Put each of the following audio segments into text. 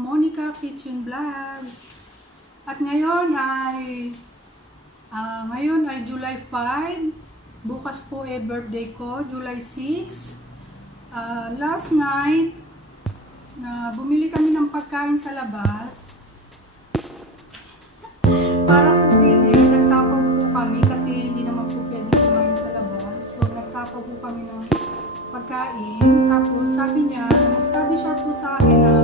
Monica Kitchen Vlog. At ngayon ay July 5. Bukas po birthday ko, July 6. Last night, bumili kami ng pagkain sa labas. Para sa dinner, nagtapaw po kami kasi hindi naman po pwede kumain sa labas. So, nagtapaw po kami ng pagkain. Tapos, nagsabi siya po sa akin na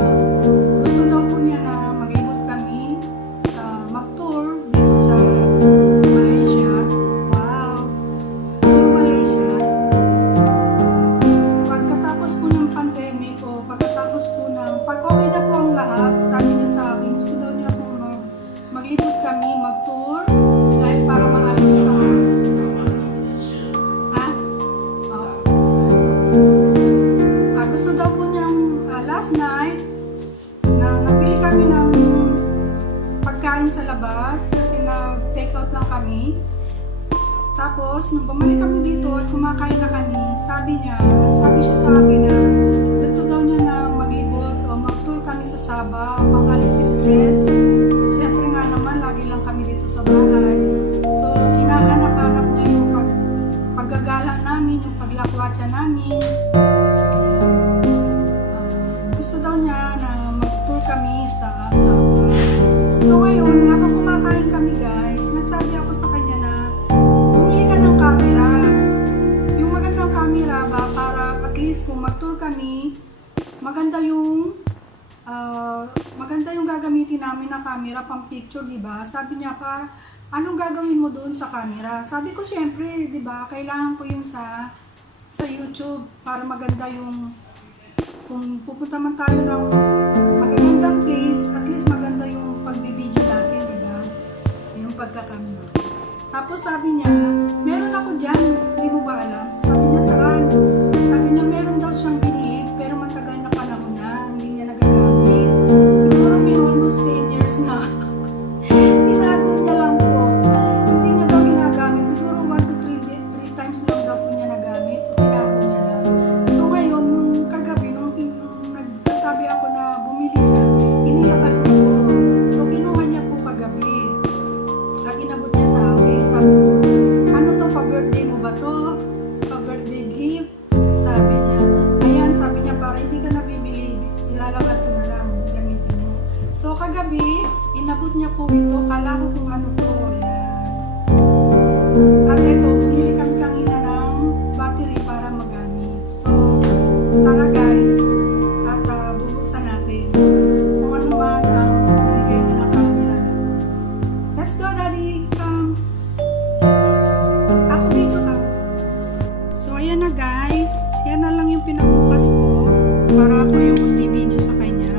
gusto daw po niya na mag-ibot kami sa mag-tour dito sa Malaysia. Wow! Malaysia. Pagkatapos po ng pandemic o pagkatapos po pag okay na po ang lahat, sabi niya sa akin, gusto daw niya po mag-ibot kami, mag-tour dahil para maalis sa gusto daw po niyang last night na nabili kami ng pagkain sa labas kasi nag-take out lang kami. Tapos, nung bumalik kami dito at kumakain na kami, nagsabi siya sa akin na gusto daw niya na maglibot o mag-tour kami sa Sabah, pangalis stress. Siyempre nga naman, lagi lang kami dito sa bahay. So, hinahanap-hanap niya yung paggagala namin, yung paglakwatsa namin. Gusto daw niya na mag-tour kami sa Sabah. So, ngayon, habang kumakain kami guys, nagsabi ako sa kanya na bumili ka ng camera. Yung magandang camera ba, para at least kung mag-tour kami, maganda yung gagamitin namin na camera pang picture, di ba? Sabi niya pa, anong gagawin mo doon sa camera? Sabi ko, syempre, di ba, kailangan ko yun sa YouTube para maganda yung, kung pupunta man tayo ng magagandang place, at least maganda yung pagbibideo natin, di ba? Yung pagkakamera. Tapos sabi niya, meron ako dyan, hindi mo ba alam? Sabi niya, saan? Sabi niya, meron daw siyang binili, pero matagal na panahon na, hindi niya nagagamit. Siguro may almost 10 years na. Tinago niya lang po. Hindi niya daw ginagamit. Siguro 1 to 3 times lang daw po niya nagamit. So, tinago niya lang. So, ngayon, nung kagabi, nung nagsasabi ako na bumili siya, inilabas niya po. So, kinuha niya po kagabi. At inabot niya sa akin. Sabi ko, ano to, pa-birthday mo ba to? Pa-birthday gift? Sabi niya. Ayan, sabi niya, para hindi ka nabibili, ilalabas ko na lang, gamitin mo. So, kagabi, inabot niya po ito. Kala ko kung ano to. Ayan. At ito, bumili kami kanina ng battery para magamit. So, tara guys, at bubuksan natin kung ano man ang binigay niya ng camera na. Let's go, Daddy! Come! Ako dito ka. So, ayan na guys. Yan na lang yung pinabukas ko para ako yung mag-video sa kanya.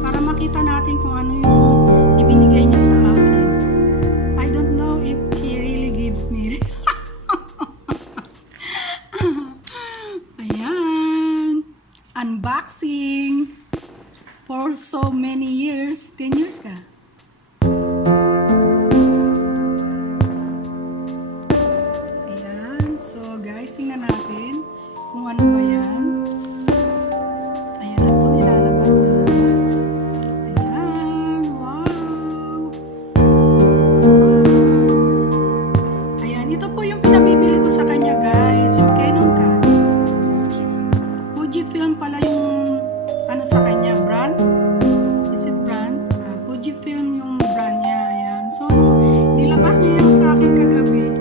Para makita natin kung ano yung ibinigay niya sa akin. I don't know if he really gives me. Ayan. Unboxing. For so many years. 10 years ka? Ayan. So guys, tingnan natin kung ano ba yan. Ayan na po, nilalabas na. Ayan. Wow. Ayan. Ito po yung pinabibili ko sa kanya guys. Yung Canon ka. Fujifilm pala yung ano sa kanya. Brand? Is it brand? Fujifilm yung brand niya. Ayan. So, nilabas niya yan sa akin kagabi.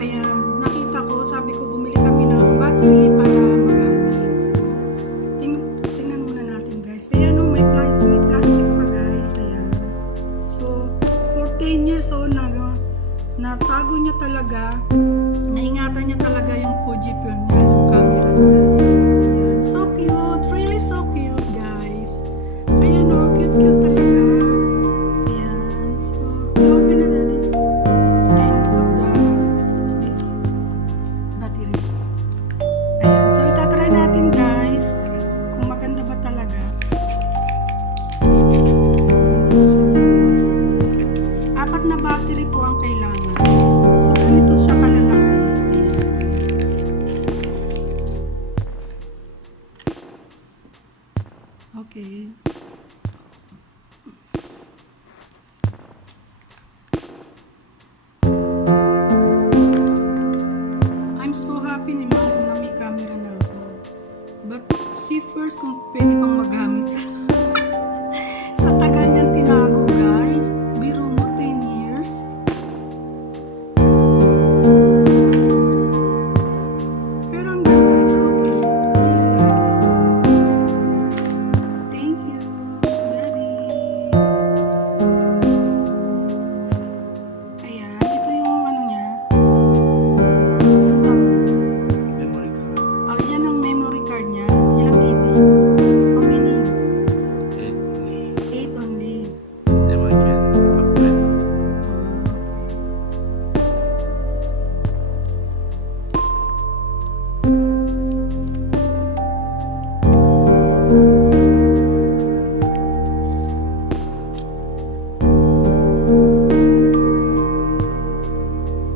Ayan. Nakita ko. Sabi ko, bumili kami ng battery para magamit. So, tingnan muna natin guys. Ayan o, may plastic pa guys. Ayan. So, for 10 years old natago niya talaga, naingatan niya talaga yung Fujifilm niya, yung camera niya. Ayan. So cute. Really so cute guys. Ayan o, cute talaga. Ayan. So, open na natin. End of this battery. Ayan. So, itatry natin guys kung maganda ba talaga. Apat na battery po ang kailangan. So, ganito siya kalalaki. Ayan. first kung pwede pang magamit sa tagal niyang tinago, guys. Biro mo, 10 years. Pero ang ganda, so cute. Really like it. Thank you, Daddy. Ayan, ito yung ano niya. Ano tawag doon? Memory card. Oh, yan ang memory card niya. Ilang GB? How many? 8 only. Then I can upgrade.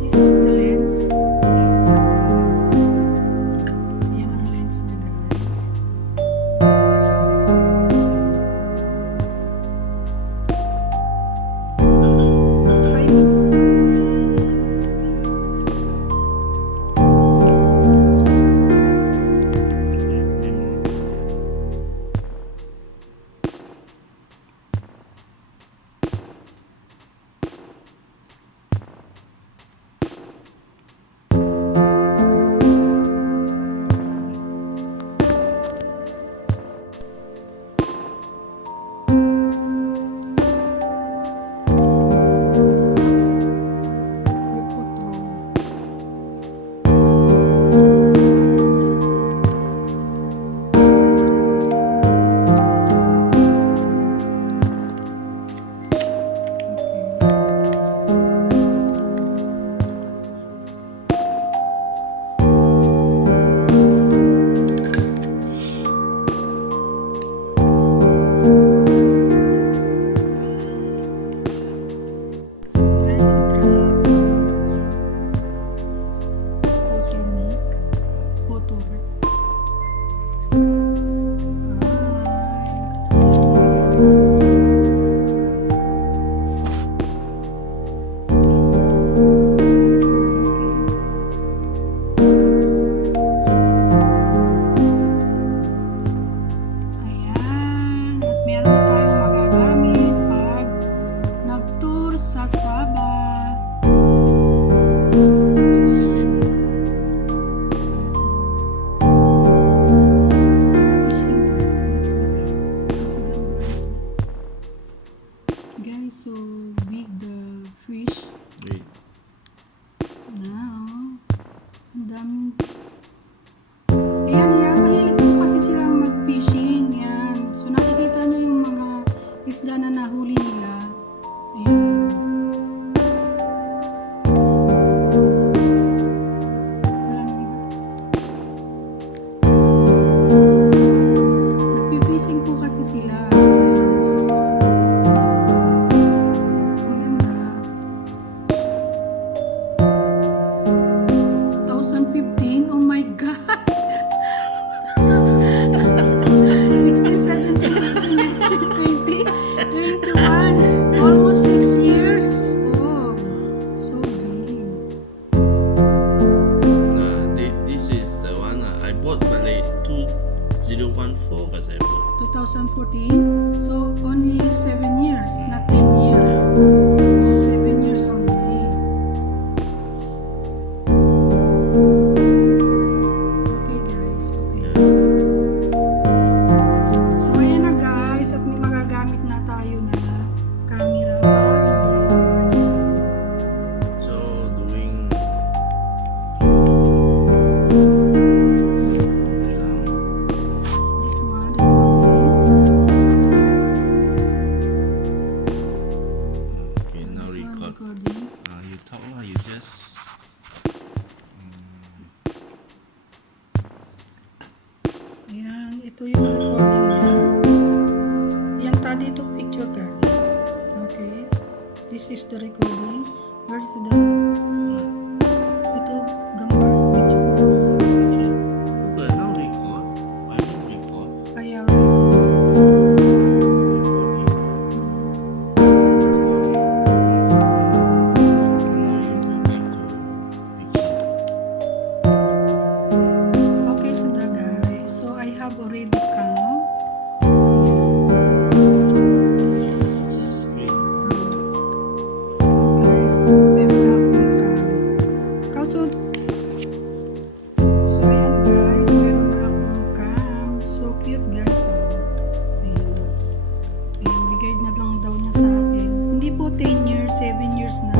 This is the lens. Ayan ang lens niya, guys. Try mo. Guys, i-try. Photo me. Photo her. Ayan. At meron na tayong magagamit pag nag-tour sa Sabah. Slim. Guys, so big the fish Wait. now. Ang daming. Ayan, yan. Mahilig po kasi silang mag-fishing. Yan. So nakikita nyo yung mga isda na nahuli nila. Ayan. Walang iba. Nagpi-fishing po kasi sila. Ayan. So, ang ganda. 2015, oh my God! 16, 17, 18, 19, 20, 21, almost 6 years. Oh, so big. This is the one I bought Malay 2014 because I bought. 2014, so only 7 years, not 10 years. Oh, 7 years only. Okay guys, okay. So ayan na guys, at may magagamit na tayo na camera pag naglalawag. So doing some This one, recording. okay now This one, record. recording. You talk lah. You just Ayan, ito yung recording niya. Yan, tadi ito picture ka. Okay. This is the recording. Where's the... Ito, gambar picture. okay now record. I mean record. Ayaw record. Now you go back to picture. Okay, so that guys. So I have already cut 7 years na.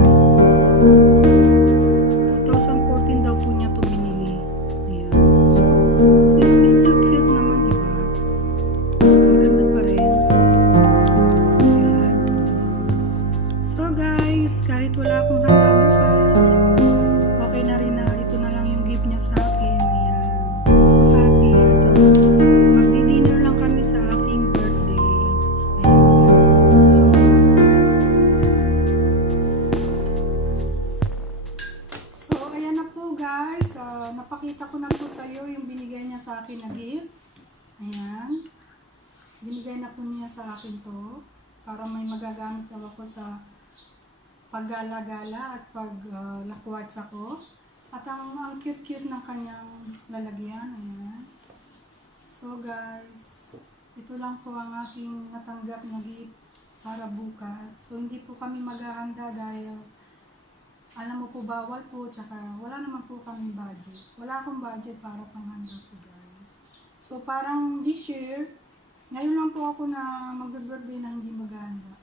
2014 daw po niya to binili. Ayan. So, still cute naman, di ba? Maganda pa rin. I like. So guys, kahit wala akong handa bukas, okay na rin na ito na lang yung gift niya sa akin. Ayan. So happy. Ito. Magdi-dinner lang kami sa aking birthday. Ayan guys. So ayan na po guys. Napakita ko na po sa iyo yung binigay niya sa akin na gift. Ayan. Binigay na po niya sa akin to para may magagamit daw ako sa paggala-gala at paglakwatsa ko. At ang cute-cute ng kanyang lalagyan. Ayan. So guys, ito lang po ang aking natanggap na gift para bukas. So hindi po kami maghahanda dahil alam mo po bawal po, tsaka wala naman po kami budget. Wala akong budget para panghanda po guys. So parang this year, ngayon lang po ako na mag-birthday na hindi maghahanda.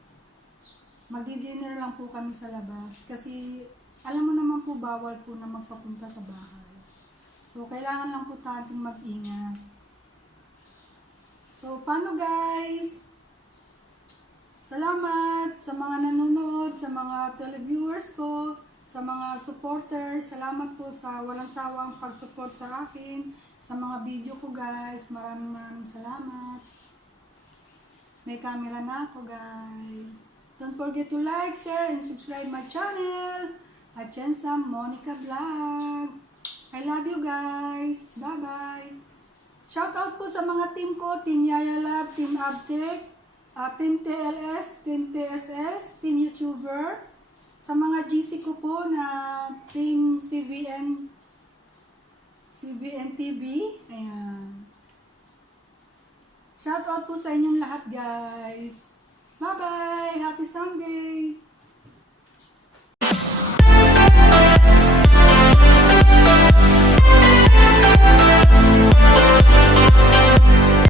Magdi-dinner lang po kami sa labas kasi alam mo naman po bawal po na magpapunta sa bahay. So kailangan lang po natin mag-ingat. So paano guys? Salamat sa mga nanonood, sa mga televiewers ko, sa mga supporters. Salamat po sa walang sawang pag-support sa akin, sa mga video ko guys. Maraming salamat. May camera na ako guys. Don't forget to like, share, and subscribe my channel. At Chensa Monica Vlog. I love you guys. Bye-bye. Shout out po sa mga team ko. Team Yaya Lab, Team Abtech, Team TLS, Team TSS, Team YouTuber. Sa mga GC ko po na Team CBN TV. Ayan. Shout out po sa inyong lahat guys. Bye-bye! Happy Sunday!